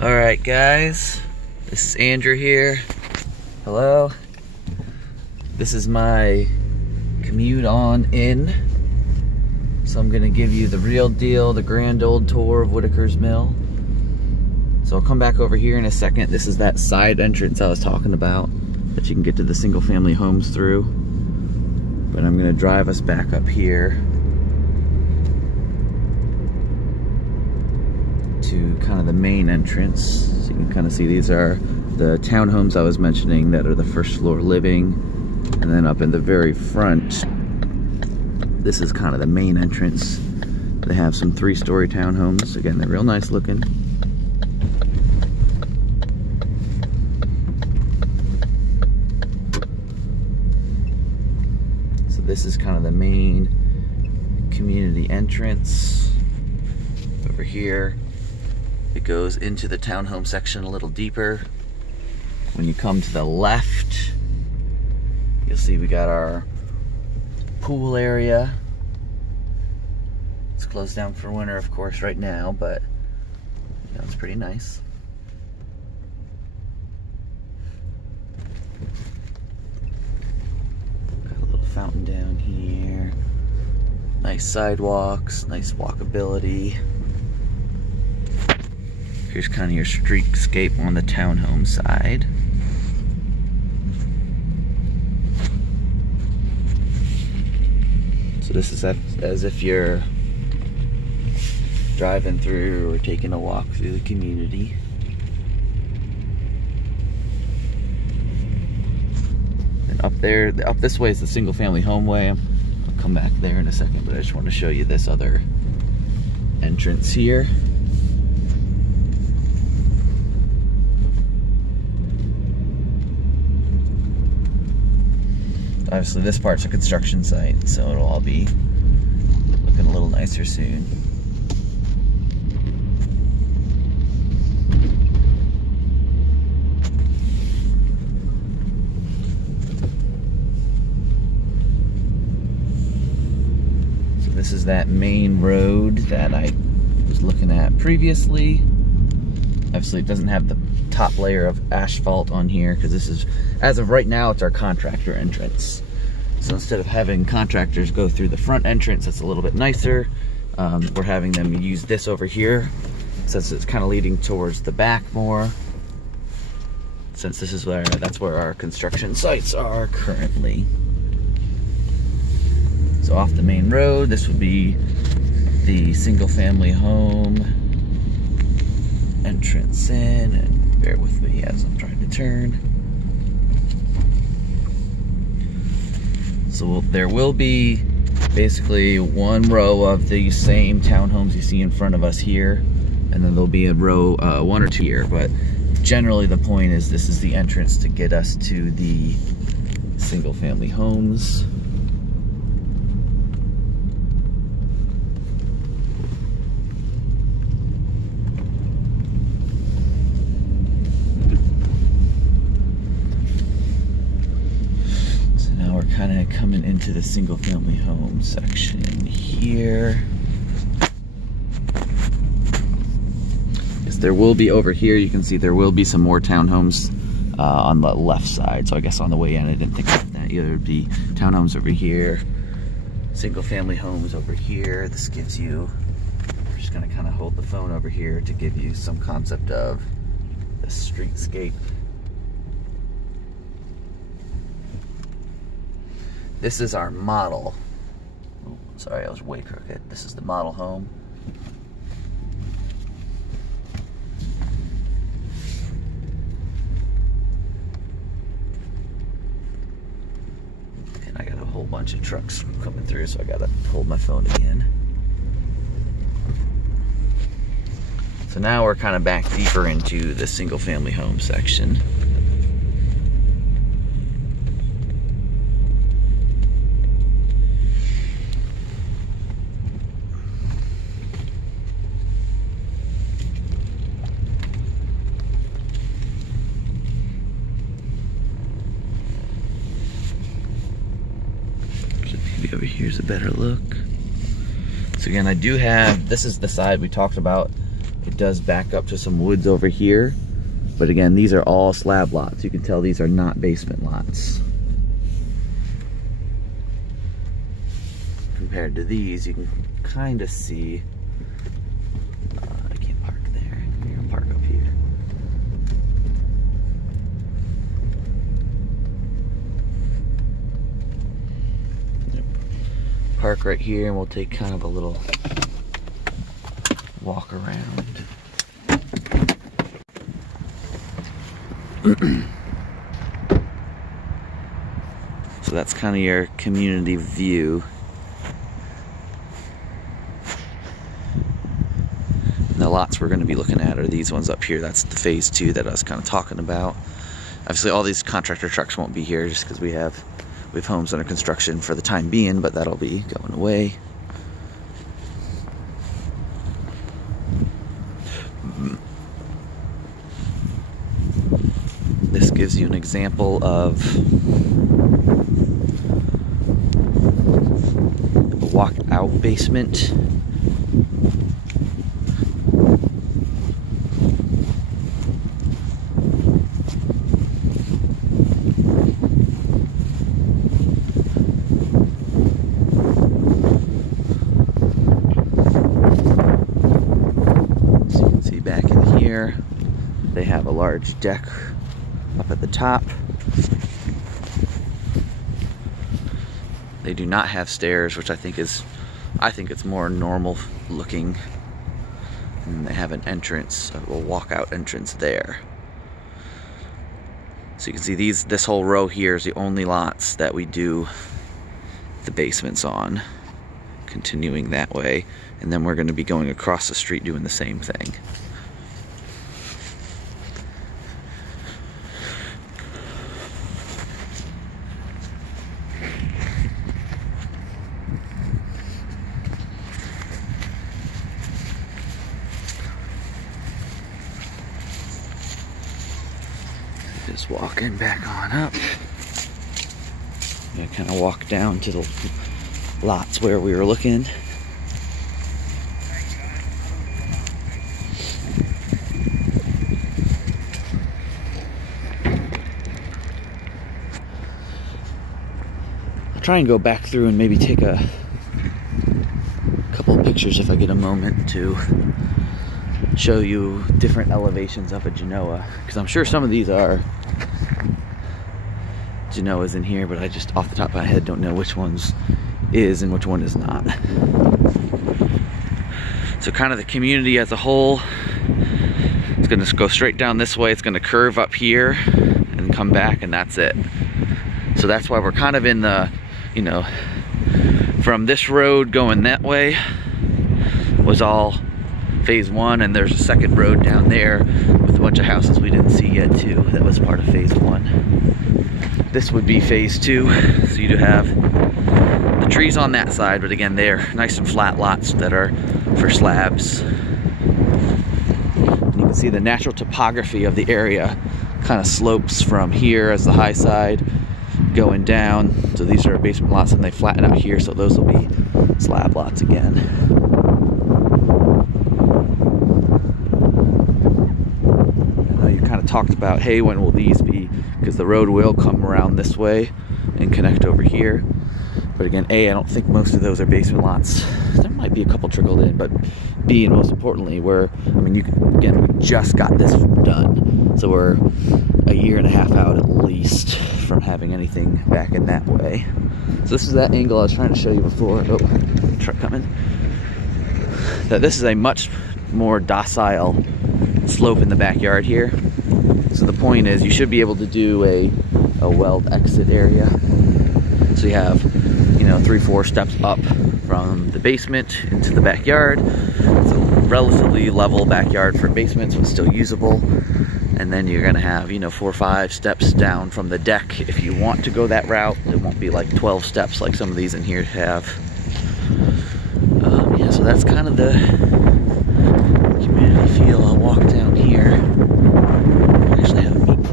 Alright guys, this is Andrew here. Hello. This is my commute on in. So I'm gonna give you the real deal, the grand old tour of Wittakers Mill. So I'll come back over here in a second. This is that side entrance I was talking about that you can get to the single family homes through. But I'm gonna drive us back up here to kind of the main entrance. So you can kind of see these are the townhomes I was mentioning that are the first floor living. And then up in the very front, this is kind of the main entrance. They have some 3-story townhomes. Again, they're real nice looking. So this is kind of the main community entrance. Over here, it goes into the townhome section a little deeper. When you come to the left, you'll see we got our pool area. It's closed down for winter, of course, right now, but you know, it's pretty nice. Got a little fountain down here. Nice sidewalks, nice walkability. Here's kind of your streetscape on the townhome side. So this is as if you're driving through or taking a walk through the community. And up there, up this way is the single family home way. I'll come back there in a second, but I just want to show you this other entrance here. Obviously this part's a construction site, so it'll all be looking a little nicer soon. So this is that main road that I was looking at previously. Obviously it doesn't have the top layer of asphalt on here because this is, as of right now, it's our contractor entrance. So instead of having contractors go through the front entrance, that's a little bit nicer. We're having them use this over here since it's kind of leading towards the back more. Since this is where, that's where our construction sites are currently. So off the main road, this would be the single family home entrance in, and bear with me as I'm trying to turn. So there will be basically one row of the same townhomes you see in front of us here, and then there'll be a row, 1 or 2 here, but generally the point is this is the entrance to get us to the single family homes. Kind of coming into the single family home section here. Yes, there will be over here, you can see there will be some more townhomes on the left side. So I guess on the way in I didn't think about that either. There'd be townhomes over here, single family homes over here. This gives you, I'm just going to kind of hold the phone over here to give you some concept of the streetscape. This is our model. Oh, sorry, I was way crooked. This is the model home. And I got a whole bunch of trucks coming through, so I gotta hold my phone again. So now we're kind of back deeper into the single family home section. Maybe over here's a better look. So again, I do have, this is the side we talked about It does back up to some woods over here, but again, these are all slab lots. You can tell these are not basement lots. Compared to these, you can kind of see, I can't park there, I'm gonna park up here. Yep. Park right here and we'll take kind of a little walk around. So that's kind of your community view. And the lots we're going to be looking at are these ones up here. That's the phase 2 that I was kind of talking about. Obviously all these contractor trucks won't be here just because we have homes under construction for the time being, but that'll be going away. This gives you an example of a walk-out basement. So you can see back in here, they have a large deck up at the top. They do not have stairs, which I think it's more normal looking. And they have an entrance, a walkout entrance there. So you can see this whole row here is the only lots that we do the basements on, continuing that way. And then we're going to be going across the street doing the same thing. Just walking back on up. I kind of walk down to the lots where we were looking. I'll try and go back through and maybe take a couple of pictures if I get a moment to show you different elevations up at Genoa, because I'm sure some of these are Genoa's in here, but I just off the top of my head don't know which one's is and which one is not. So kind of the community as a whole, it's going to go straight down this way, it's going to curve up here and come back, and that's it. So that's why we're kind of in the, you know, from this road going that way was all phase 1, and there's a second road down there with a bunch of houses we didn't see yet too. That was part of phase 1. This would be phase 2. So you do have the trees on that side, but again, they're nice and flat lots that are for slabs. And you can see the natural topography of the area kind of slopes from here as the high side going down. So these are basement lots and they flatten out here, so those will be slab lots again. Kind of talked about, hey, when will these be, because the road will come around this way and connect over here. But again, A, I don't think most of those are basement lots. There might be a couple trickled in, but B, and most importantly, again, we just got this done, so we're a year and a half out at least from having anything back in that way. So this is that angle I was trying to show you before. Oh, truck coming. That this is a much more docile slope in the backyard here. So the point is you should be able to do a weld exit area. So you have, 3-4 steps up from the basement into the backyard. It's a relatively level backyard for basements, but still usable. And then you're gonna have, 4 or 5 steps down from the deck if you want to go that route. It won't be like 12 steps like some of these in here have. Yeah, so that's kind of the community feel. I'll walk down here. I actually have a meeting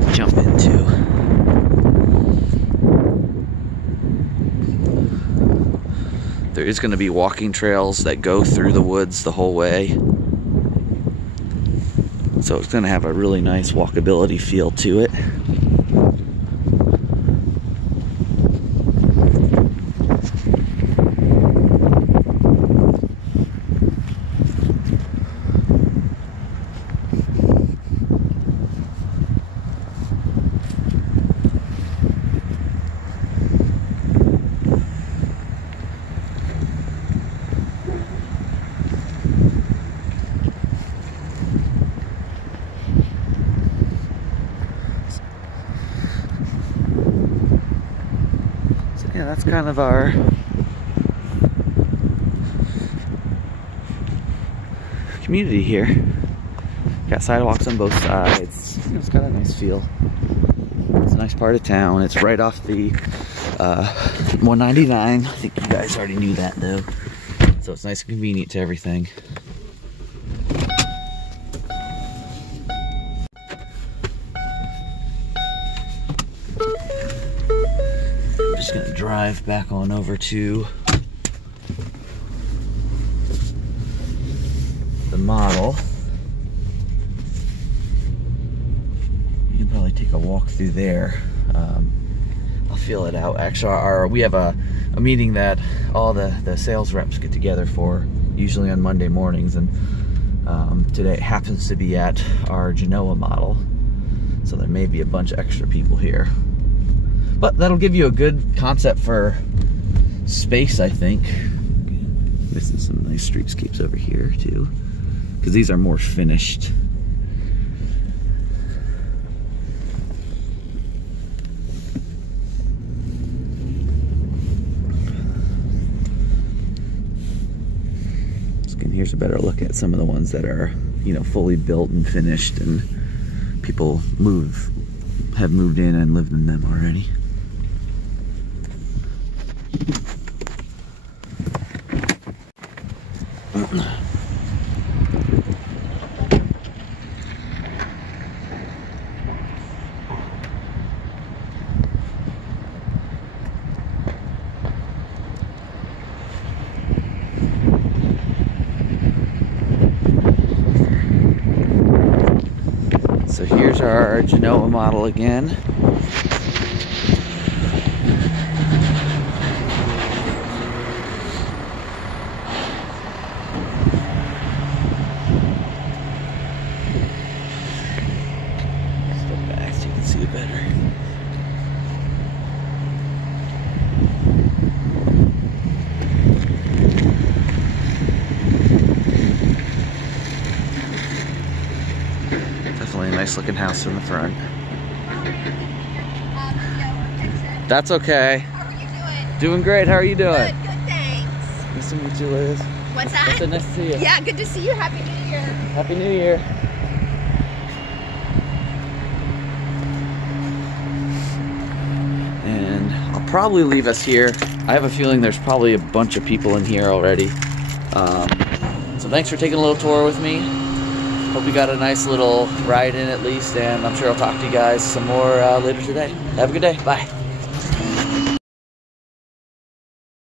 to jump into. There is going to be walking trails that go through the woods the whole way. So it's going to have a really nice walkability feel to it. Yeah, that's kind of our community here. Got sidewalks on both sides. You know, it's got a nice feel. It's a nice part of town. It's right off the 199. I think you guys already knew that though. So it's nice and convenient to everything. Just gonna drive back on over to the model. You can probably take a walk through there. I'll feel it out. Actually, we have a meeting that all the sales reps get together for, usually on Monday mornings, and today it happens to be at our Genoa model, so there may be a bunch of extra people here. But that'll give you a good concept for space, I think. Missing some nice streetscapes over here too, because these are more finished. Here's a better look at some of the ones that are, you know, fully built and finished, and people have moved in and lived in them already. So here's our Genoa model again. Step back so you can see it better. Definitely a nice looking house in the front. That's okay. How are you doing? Doing great. How are you doing? Good, good, thanks. Nice to meet you, Liz. What's that? I said nice to see you. Yeah, good to see you. Happy New Year. Happy New Year. And I'll probably leave us here. I have a feeling there's probably a bunch of people in here already. So thanks for taking a little tour with me. Hope you got a nice little ride in at least, and I'm sure I'll talk to you guys some more later today. Have a good day. Bye.